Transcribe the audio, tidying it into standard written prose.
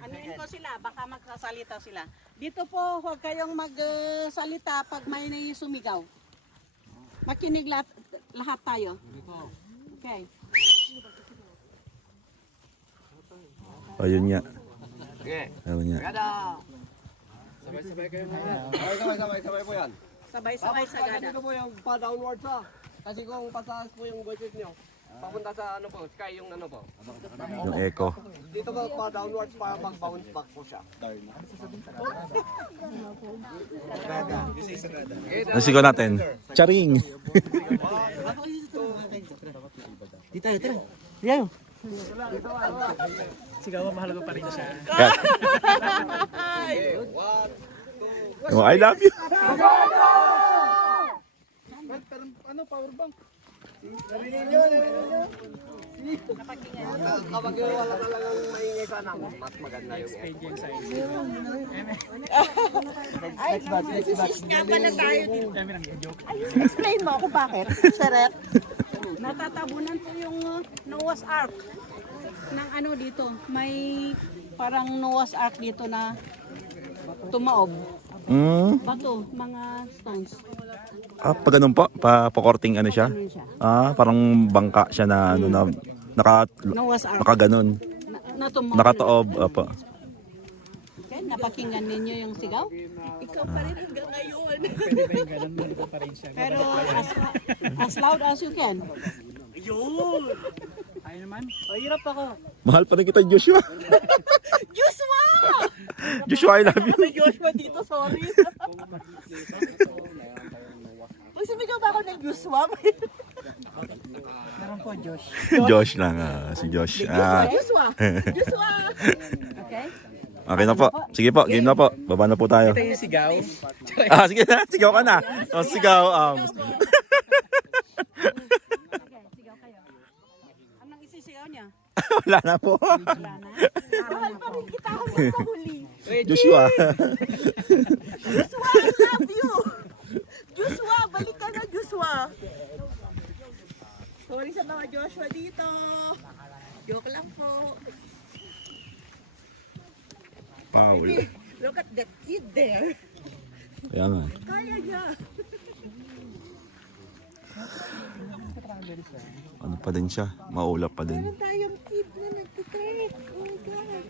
Anuin ko sila, baka magsasalita sila. Dito po, huwag kayong magsalita pag may sumigaw. Makinig lahat tayo. Okay. Ayun nga. Okay. Ayun nga. Sabay-sabay kayo mga. Sabay po yan. Sabay-sabay sagada. Dito po yung pa-downwards ha. Kasi kung pataas po yung budget nyo, papunta sa ano po, sky yung ano po. Yung echo. Dito po pa-downwards para mag-bounce back po siya. Ano sigaw natin? Charing! Dito tayo, tara. Diyan. Sigawan, mahalaga pa rin siya. Oh, I love you! Ano, power bank? Narinig nyo. Kapag wala talagang maingay ka na, mas maganda yung Medium size. Explain mo ako bakit. Seret. Natatabunan po yung Noah's Ark ng ano dito. May parang Noah's Ark dito na tumaob. Bato, mga stones. Ah, pag ganun po, pa-korting ano siya? Ganun siya. Ah, parang bangka siya na ano na Noah's Ark. nakaganon. Natumaob. Nakataob, apa. Okay, napakinggan ninyo yung sigaw? Ikaw pa rin hanggang ngayon. Pwede ba yung ganun? Mahalaga pa rin siya. Pero as loud as you can. Ayaw naman. Hirap ako. Mahal pa rin kita, Joshua. Joshua! Joshua, I love you. May Joshua dito, sorry. Pag sumigaw ba ako ng Joshua? Meron po, Josh. Josh lang, si Josh. Ah, Joshua! Joshua! Okay? okay na po. Sige po, game na po. Baba na po tayo. Ito yung sigaw. Ah, sige na. Sigaw ka na. Oh, sigaw. Sigaw kayo. Anong isisigaw niya? Wala na po. Wala na. Mahal pa rin kita hanggang sa huli. Joshua. Joshua, I love you! Joshua, balik ka na, Joshua! Sorry sa mga Joshua dito. Joke lang po. Paul. Look at that kid there. Kaya nga. Kaya niya. Ano pa din siya? Maulap pa din. Meron tayong kid na nagtitrek. Oh my God.